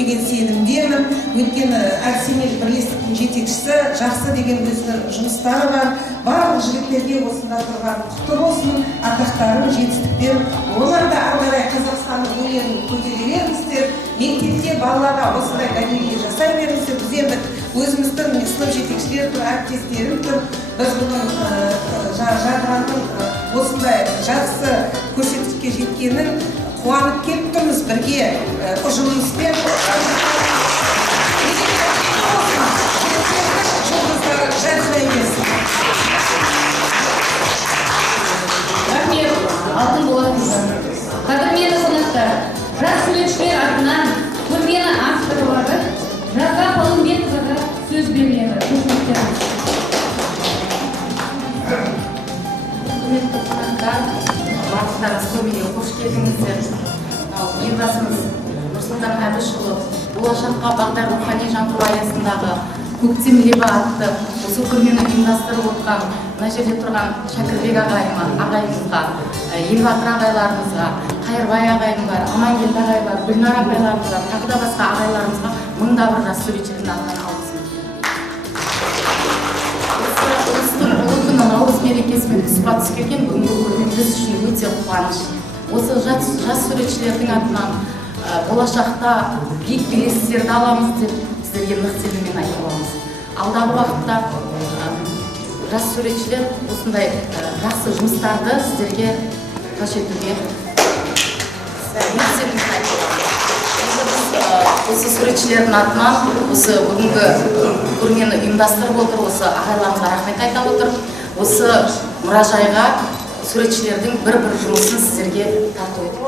деген сенімдемін. Өйткені Арсемел бірлестіктің жетекшісі, жақсы деген өзінің жұмыстары бар. Барлық жігіттерге осында тұрған құтты болсын, атақтарын, жетістіктер. Олар да ары қарай Қазақстанның өнерін көтере беріңіздер. Мектепте балаларға осындай галерея жасай беріңіздер. Біз енді өзіміздің сынып жетекшілер тұр, әріптестерім тұр. Біз бүгін Жадыранның осындай жақсы көрсеткішке жеткенін қуанып келіп тұрмыз бірге ұжымымызбен. Жұлдыздары жарқырай берсін. Рахмет, алтын болатынсыз. Қадірменді қонақтар, жас суретшілер атынан көрмені авторлары Жазға Палымбетоваға сөз беріледі. Құрметті қонақтар, барлықтарыңыз көрмеге қош келдіңіздер. Елбасымыз Нұрсұлтан Әбішұлы болашаққа бағдар рухани жаңғыру аясындағы көктем лебі атты осы көрмені ұйымдастырып отқан мына жерде тұрған Шәкірбек ағайымызға, Елбатыр ағайларымызға, Қайырбай ағайым бар, Амангелді ағай бар, Гүлнар ағайларымызға, тағы да басқа ағайларымызға мыңда бір жас суретшілердің атынан алғысым. Наурыз мерекесімен тұспа тұс келген бүгінгі көрме біз үшін өте қуаныш. Осы жас суретшілердің атынан болашақта биік белестерді аламыз деп сіздерге нық сеніммен айта аламыз. Алдағы уақытта жас суретшілер осындай жақсы жұмыстарды сіздерге паш етуге осы суретшілердің атынан осы бүгінгі көрмені ұйымдастырып отыр, осы ағайларымызға рахмет айта отыр. Осы мұражайға суретшілердің бір жұмысын сіздерге тарту етіп